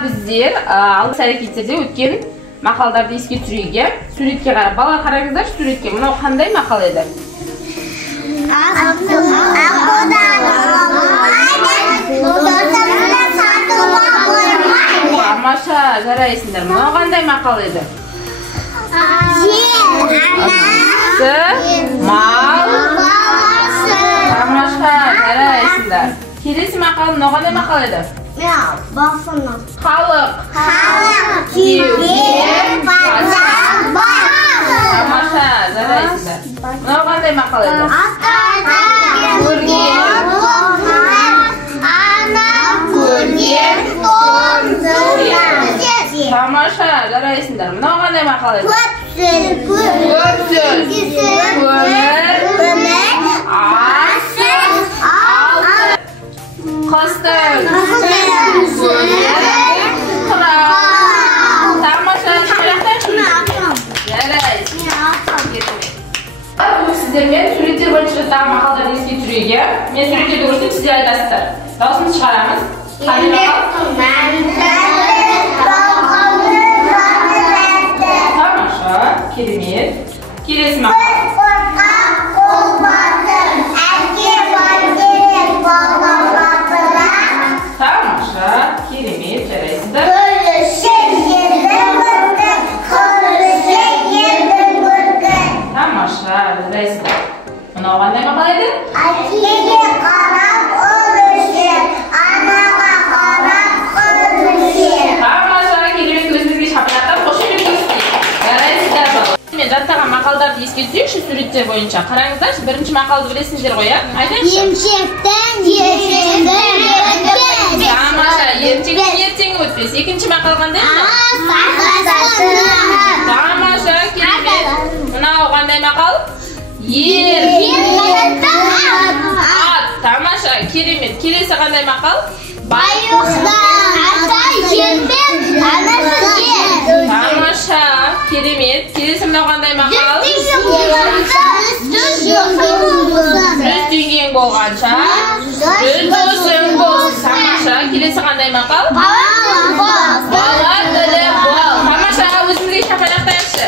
Біздер алғыс әрекеттерде өткен мақалдарды еске түсіруге, суретке қарап, бала қараңыздар, суретке. Мынау қандай мақал еді? Тамаша, жарайсыңдар. Мынау қандай мақал еді? Мал. Тамаша, жарайсыңдар. Келесі мақал, мынау қандай мақал еді? Халық. Тамаша, жарайсыңдар. Мынау қандай мақал еді? Тамаша, жарайсыңдар. Мынау қандай мақал еді? Көп сөз. Көмір. Қыстың. Тамаша, сіздермен суреттер бойынша жаттаған мақалдарды еске түсіруге. Мен суреттерді көрсетіп, сіздер айтасыздар. Дауысымызды шығарамыз. Тамаша, керемет. Келесі мақал. Тамаша, керемет, жарайсыздар. Тамаша, жарайсыздар. Мынау қандай мақал еді? Әкеге қарап ұл өсер, анаға қарап қыз өсер. Тамаша, керемет, өзіңізге шапалақтап қошемет көрсетейік. Жарайсыздар. Мен жаттаған мақалдарды еске түсейікші суреттер бойынша. Қараңыздаршы, бірінші мақалды білесіңіздер ғой, айтайықшы. Емшектен ертеңі өтпес. Тамаша, ертеңі өтпес. Екінші мақал қандай? Тамаша, керемет. Мынау қандай мақал? Ат. Тамаша, керемет. Келесі қандай мақал? Тамаша, керемет. Келесі мынау қандай мақал? Жүзденген болғанша жүздесің бол. Тамаша, келесі қандай мақал? Бала тілі бол. Тамаша, өзімізге шапалақтайықшы.